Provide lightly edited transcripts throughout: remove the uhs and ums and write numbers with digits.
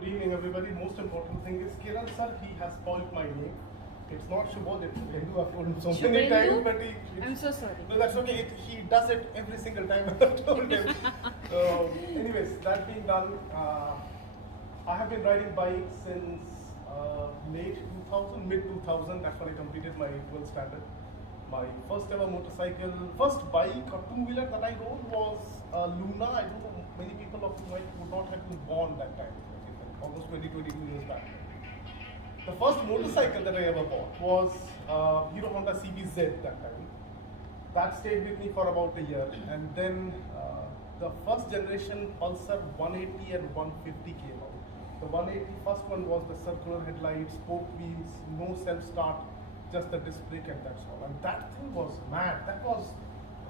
Good evening, everybody. Most important thing is Kiran sir, he has spoiled my name. It's not Shubodh, it's Shubhendu. I've told him so many times, but I'm so sorry. No, that's okay. He does it every single time I've told him. Anyways, that being done, I have been riding bikes since late 2000, mid 2000. That's when I completed my 12th standard. My first ever motorcycle, first bike or two-wheeler that I rode was Luna. I don't know, many people of you would not have been born that time, almost 22 years back. The first motorcycle that I ever bought was Hero Honda CBZ that time. That stayed with me for about a year, and then the first generation Pulsar 180 and 150 came out. The 180 first one was the circular headlights, spoke wheels, no self-start, just the disc brake, and that's all. And that thing was mad. That was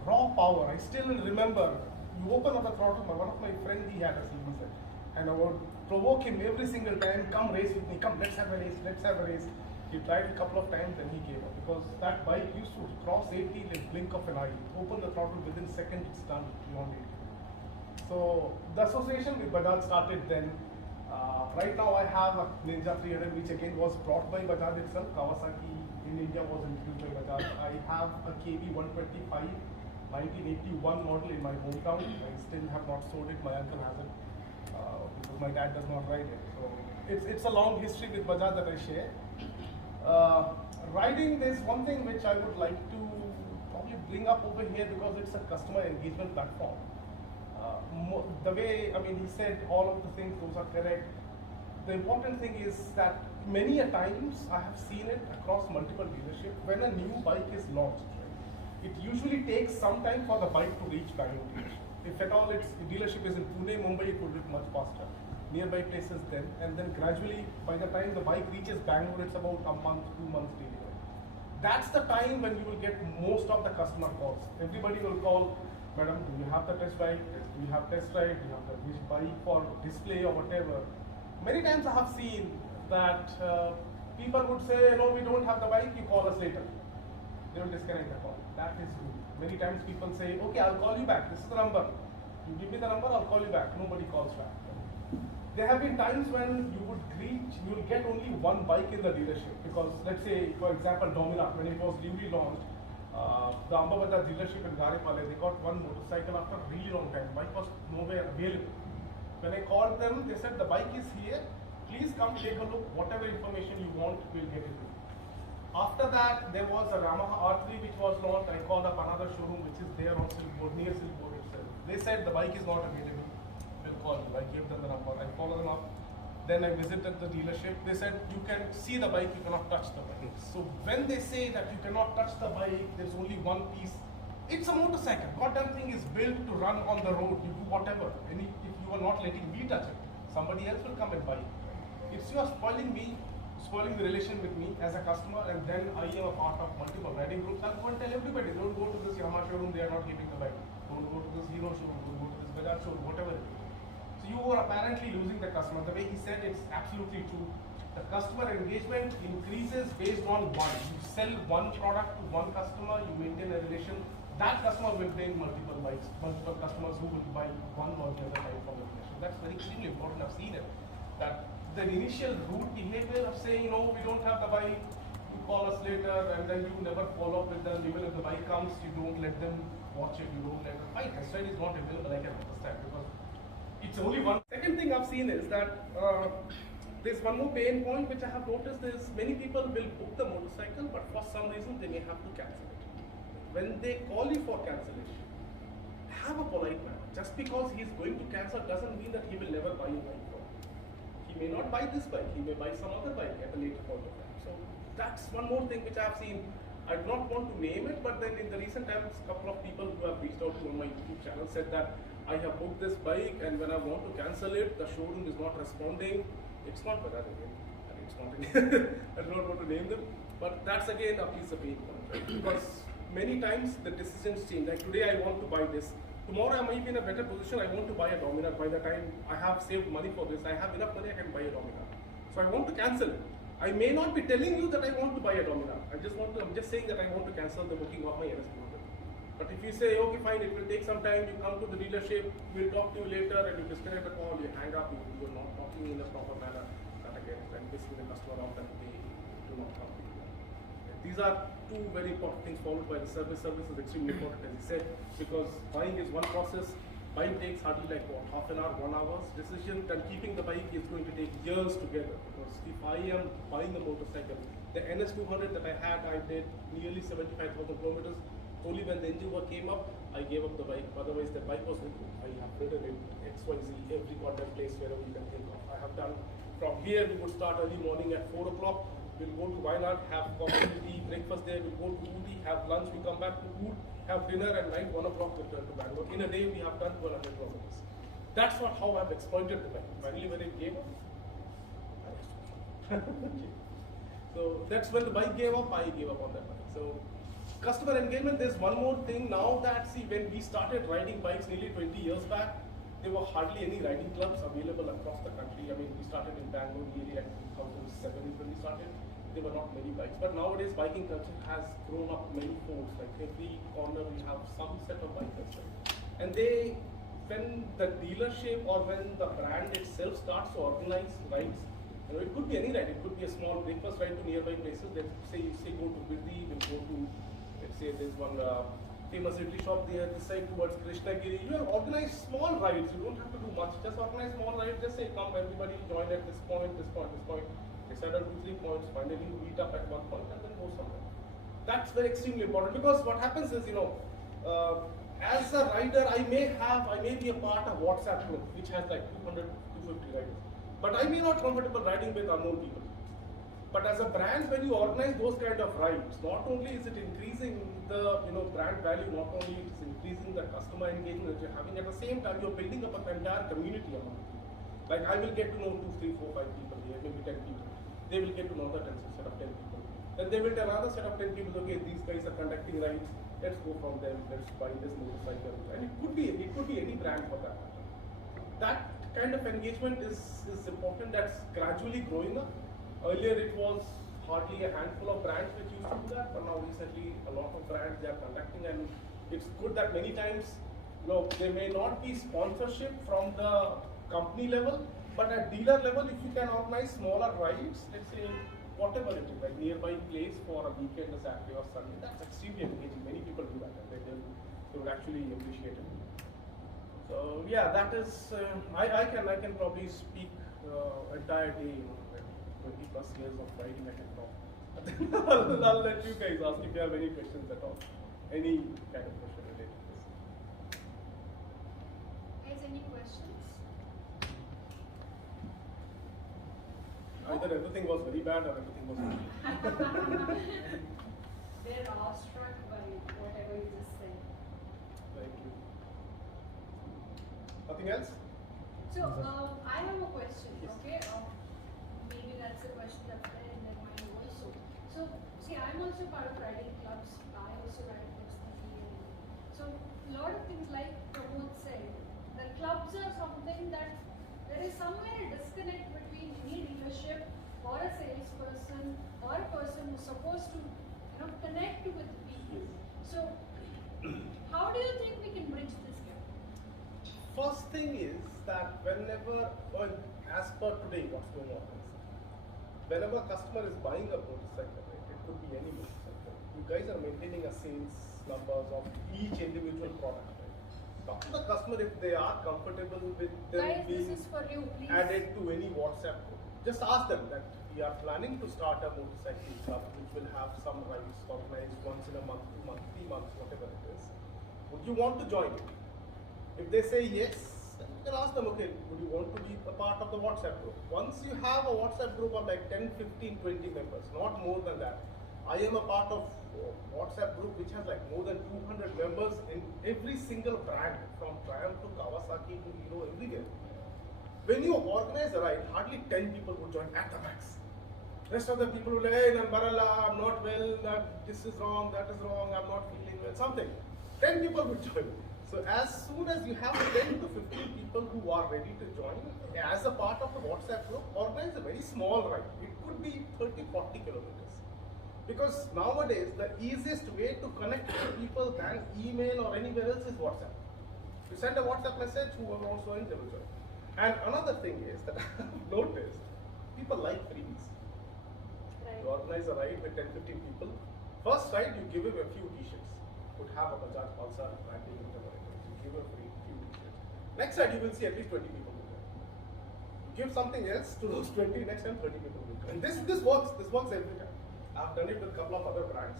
raw power. I still remember, you open up the throttle, one of my friends, he had a CBZ, and I would provoke him every single time, come race with me, come, let's have a race, let's have a race. He tried a couple of times, then he gave up, because that bike used to cross 80 in the blink of an eye. Open the throttle, within seconds it's done, beyond 80. So the association with Bajaj started then. Right now I have a Ninja 300, which again was brought by Bajaj itself. Kawasaki in India was introduced by Bajaj. I have a KB 125 1981 model in my hometown. I still have not sold it. My uncle has it because my dad does not ride it. So it's a long history with Bajaj that I share. Riding, there's one thing which I would like to probably bring up over here, because it's a customer engagement platform. The way, he said all of the things, those are correct. The important thing is that many a times I have seen it across multiple dealerships. When a new bike is launched, right, it usually takes some time for the bike to reach Bangalore dealership. If at all its dealership is in Pune, Mumbai, it will be much faster. Nearby places then, and then gradually by the time the bike reaches Bangalore, it's about a month, 2 months delivery. That's the time when you will get most of the customer calls. Everybody will call, madam, do you have the test ride? Do you have test ride? Do you have the bike for display or whatever? Many times I have seen that people would say, no, we don't have the bike, you call us later. They will disconnect the call. That is rude. Many times people say, okay, I'll call you back. This is the number. You give me the number, I'll call you back. Nobody calls back. There have been times when you will get only one bike in the dealership, because let's say, for example, Dominar, when it was newly launched, the Ambabata dealership in Garipale, they got one motorcycle after a really long time. The bike was nowhere available. When I called them, they said the bike is here. Please come take a look. Whatever information you want, we'll get it to you. After that, there was a Yamaha R3 which was launched. I called up another showroom which is there on Silkboard, near Silkboard itself. They said the bike is not available. We'll call you. I gave them the number. I followed them up. Then I visited the dealership. They said you can see the bike, you cannot touch the bike. So when they say that you cannot touch the bike, there's only one piece. It's a motorcycle. Goddamn thing is built to run on the road. You do whatever. And if you are not letting me touch it, somebody else will come and buy it. If you are spoiling me, spoiling the relation with me as a customer, and then I am a part of multiple riding groups, I'll go and tell everybody, don't go to this Yamaha showroom, they are not keeping the bike. Don't go to this Hero showroom, don't go to this Bajaj showroom, whatever it is. So you are apparently losing the customer. The way he said, it's absolutely true. The customer engagement increases based on one. You sell one product to one customer, you maintain a relation. That customer will bring multiple bikes, multiple customers who will buy one or the other type of relation. That's very extremely important. I've seen it. That the initial rude behavior of saying, no, we don't have the bike, you call us later, and then you never follow up with them. Even if the bike comes, you don't let them watch it, you don't let them buy. Test ride is not available, I can understand, because it's only one. Second thing I've seen is that there's one more pain point which I have noticed is many people will book the motorcycle, but for some reason they may have to cancel it. When they call you for cancellation, have a polite manner. Just because he is going to cancel doesn't mean that he will never buy a bike from you. He may not buy this bike, he may buy some other bike at a later point of time. So that's one more thing which I have seen. I do not want to name it, but then in the recent times, a couple of people who have reached out to on my YouTube channel said that I have booked this bike, and when I want to cancel it, the showroom is not responding. It's not Bajaj again. It's not I do not want to name them, but that's again a piece of pain point, right? Because many times the decisions change. Like today I want to buy this. Tomorrow I might be in a better position. I want to buy a Dominar. By the time I have saved money for this, I have enough money, I can buy a Dominar. So I want to cancel it. I may not be telling you that I want to buy a Dominar. I'm just saying that I want to cancel the booking of my NS200. But if you say, okay, fine, it will take some time, you come to the dealership, we'll talk to you later, and you disconnect the call, you hang up, you're not talking in a proper manner, that again, when pissing the customer off, and they do not come to you. These are two very important things followed by the service. Service is extremely important, as he said, because buying is one process. Buying takes hardly like what, half an hour, 1 hour's decision, and keeping the bike is going to take years together. Because if I am buying a motorcycle, the NS200 that I had, I did nearly 75,000 kilometers. Only when the engine work came up, I gave up the bike. Otherwise, the bike was ridden. I have ridden in XYZ, every goddamn place wherever you can think of. I have done from here. We would start early morning at 4 o'clock. We'll go to Wayanad, have coffee, tea, breakfast there. We'll go to Udi, have lunch. We come back to Oud, have dinner, and night 1 o'clock return to Bangalore. In a day, we have done 1,200 kilometers. That's not how I've exploited the bike. Finally, when it gave up, so that's when the bike gave up. I gave up on that bike. So. Customer engagement, there's one more thing now that, see, when we started riding bikes nearly 20 years back, there were hardly any riding clubs available across the country. I mean, we started in Bangalore nearly like 2007 when we started. There were not many bikes. But nowadays, biking culture has grown up many folds. Like every corner, we have some set of bikers. And they, when the dealership or when the brand itself starts to organize rides, you know, it could be any ride. It could be a small breakfast ride to nearby places. Let's say you say go to Birdi, we'll go to, let's say there's one famous idli shop there, this side towards Krishnagiri. You have organized small rides, you don't have to do much. Just organize small rides, just say come, everybody join at this point, this point, this point. Decide on 2-3 points, finally you meet up at one point and then go somewhere. That's very extremely important because what happens is, you know, as a rider, I may be a part of WhatsApp group which has like 200, 250 riders. But I may not comfortable riding with unknown people. But as a brand, when you organize those kind of rides, not only is it increasing the brand value, not only it is increasing the customer engagement that you're having, at the same time you're building up an entire community among people. Like I will get to know 2, 3, 4, 5 people here, maybe 10 people. They will get to know the 10 set of 10 people. Then they will tell another set of 10 people, okay, these guys are conducting rides, let's go from them, let's buy this motorcycle. And it could be any brand for that matter. That kind of engagement is important. That's gradually growing up. Earlier it was hardly a handful of brands which used to do that, but now recently a lot of brands they are conducting, and it's good that many times, there may not be sponsorship from the company level, but at dealer level, if you can organize smaller rides, let's say whatever it is, like nearby place for a weekend, a Saturday or Sunday, that's extremely engaging. Many people do that, and they would actually appreciate it. So yeah, that is I can probably speak entire day. 20 plus years of riding, I can talk. I'll let you guys ask if you have any questions at all. Any kind of question related to this. Guys, any questions? Either everything was very bad or everything was good. They're awestruck by whatever you just said. Thank you. Nothing else? So, I have a question, okay? Maybe that's a question that's there in their mind also. So, see, I'm also part of riding clubs. I also ride approximately. So, a lot of things like Pramod said, the clubs are something that there is somewhere a disconnect between any dealership or a salesperson or a person who's supposed to, connect with people. So, how do you think we can bridge this gap? First thing is that as per today, what's going on is, whenever a customer is buying a motorcycle, right, it could be any motorcycle, you guys are maintaining a sales numbers of each individual product. Right? Talk to the customer if they are comfortable with them Guys, being this is for you, please. added to any WhatsApp group. Just ask them that we are planning to start a motorcycle club which will have some rides organized once in a month, 2 months, 3 months, whatever it is. Would you want to join it? If they say yes, you can ask them, okay, would you want to be a part of the WhatsApp group? Once you have a WhatsApp group of like 10, 15, 20 members, not more than that. I am a part of WhatsApp group which has like more than 200 members in every single brand, from Triumph to Kawasaki to Hero, everywhere. When you organize a ride, hardly 10 people would join at the max. Rest of the people will say, hey, Nambarala, I'm not well, this is wrong, that is wrong, I'm not feeling well, something. 10 people would join. So as soon as you have 10 to 15 people who are ready to join, as a part of the WhatsApp group, organize a very small ride. It could be 30, 40 kilometers. Because nowadays, the easiest way to connect to people than email or anywhere else is WhatsApp. You send a WhatsApp message, whoever wants to join, they will join. And another thing is that I've noticed, people like freebies. Right. You organize a ride with 10-15 people. First ride, you give away a few t-shirts. Could have a Bajaj Pulsar branding, whatever it is. You give a few t-shirts. Next ride, you will see at least 20 people will join. You give something else to those 20, next time 30 people will join. This works every time. I've done it with a couple of other brands.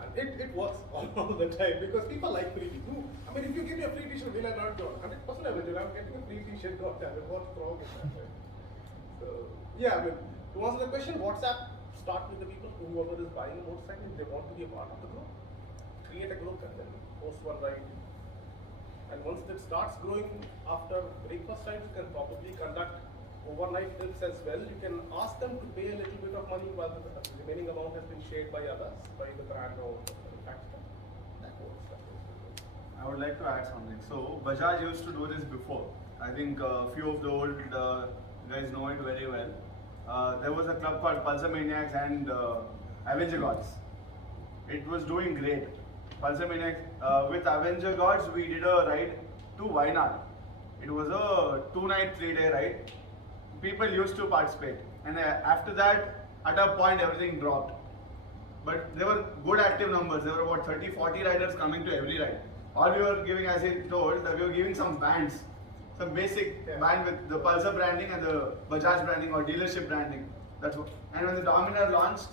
And it works all the time because people like freebies. I mean, if you give me a free t-shirt, will I not go? 100% I will do. I'm getting a free t-shirt, God damn it, what's wrong with that? Right? So, yeah, I mean, to answer the question, WhatsApp, start with the people, whoever is buying a motorcycle, if they want to be a part of the group, create a group and then post one ride. And once it starts growing, after breakfast rides, you can probably conduct overnight trips as well. You can ask them to pay a little bit of money while the remaining amount has been shared by others, by the brand or the manufacturer. That works. I would like to add something. So Bajaj used to do this before. I think a few of the old guys know it very well. There was a club called Pulsar Maniacs and Avenger Gods. It was doing great. Pulsar Maniacs with Avenger Gods, we did a ride to Wayanad. It was a 2-night, 3-day ride. People used to participate, and after that, at a point, everything dropped. But there were good active numbers. There were about 30-40 riders coming to every ride. All we were giving, as I told, that we were giving some bands, some basic band with the Pulsar branding and the Bajaj branding or dealership branding. That's what. And when the Dominar launched,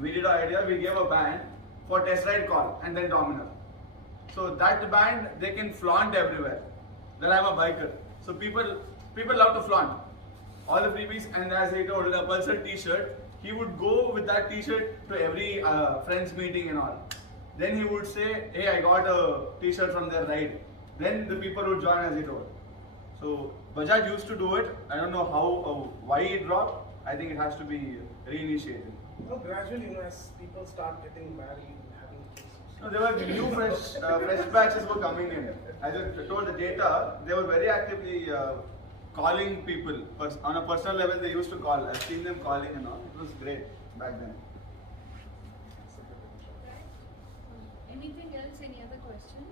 we did an idea. We gave a band for test ride call and then Dominar. So that band they can flaunt everywhere. Then I'm a biker, so people love to flaunt all the freebies. And as I told, a Pulsar t-shirt, he would go with that t-shirt to every friends meeting and all. Then he would say, hey, I got a t-shirt from their ride. Then the people would join, as he told. So Bajaj used to do it. I don't know how, why it dropped. I think it has to be reinitiated. No, gradually, as people start getting married, having kids. No, there were new fresh batches were coming in. As I told the data, they were very actively calling people. On a personal level, they used to call. I've seen them calling and all. It was great back then. Anything else? Any other question?